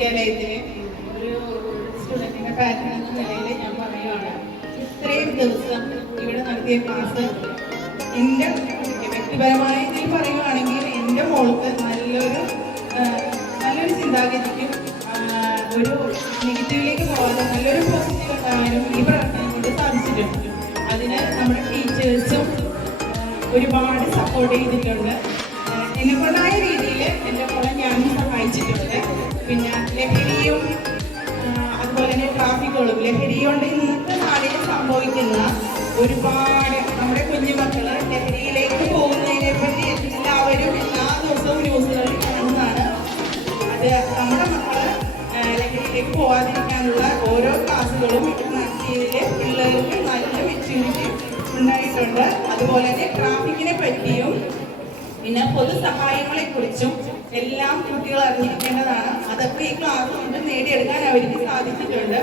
വിദ്യാലയത്തിലെ ഒരു സ്റ്റുഡൻറ്റിൻ്റെ പാരന്റ് എന്ന നിലയിൽ ഞാൻ പറയുകയാണ്, ഇത്രയും ദിവസം ഇവിടെ നടത്തിയ ക്ലാസ് എൻ്റെ വ്യക്തിപരമായ ഇതിൽ പറയുകയാണെങ്കിൽ എൻ്റെ മോൾക്ക് നല്ലൊരു ചിന്താഗതിക്കും ഒരു നെഗറ്റീവിലേക്ക് പോകാതെ നല്ലൊരു പോസിറ്റീവ് ഉണ്ടാകാനും ഈ പ്രവർത്തനം കൊണ്ട് സാധിച്ചിട്ടുണ്ട്. അതിന് നമ്മുടെ ടീച്ചേഴ്സും ഒരുപാട് സപ്പോർട്ട് ചെയ്തിട്ടുണ്ട്. എന്നെക്കൊണ്ടായ രീതിയിൽ എൻ്റെ മോളെ ഞാനും സഹായിച്ചിട്ടുണ്ട്. പിന്നെ ലഹരിയും അതുപോലെ തന്നെ ട്രാഫിക്കുകളും ലഹരി കൊണ്ട് ഇന്നത്തെ നാളിൽ സംഭവിക്കുന്ന ഒരുപാട് നമ്മുടെ കുഞ്ഞുമക്കൾ ലഹരിയിലേക്ക് പോകുന്നതിനെ പറ്റി എല്ലാവരും എല്ലാ ദിവസവും ന്യൂസുകളിൽ കാണുന്നതാണ്. അത് നമ്മുടെ മക്കള് ലഹരിയിലേക്ക് പോകാതിരിക്കാനുള്ള ഓരോ ക്ലാസ്സുകളും ഇവിടെ നടത്തിയതിൽ പിള്ളേർക്ക് നല്ല മെച്യൂരിറ്റി ഉണ്ടായിട്ടുണ്ട്. അതുപോലെ തന്നെ ട്രാഫിക്കിനെ പറ്റിയും പിന്നെ പൊതുസഹായങ്ങളെ കുറിച്ചും എല്ലാം കുട്ടികൾ അറിഞ്ഞിരിക്കേണ്ടതാണ്. അതൊക്കെ ഈ ക്ലാസ് കൊണ്ട് നേടിയെടുക്കാൻ അവർക്ക് സാധിച്ചിട്ടുണ്ട്.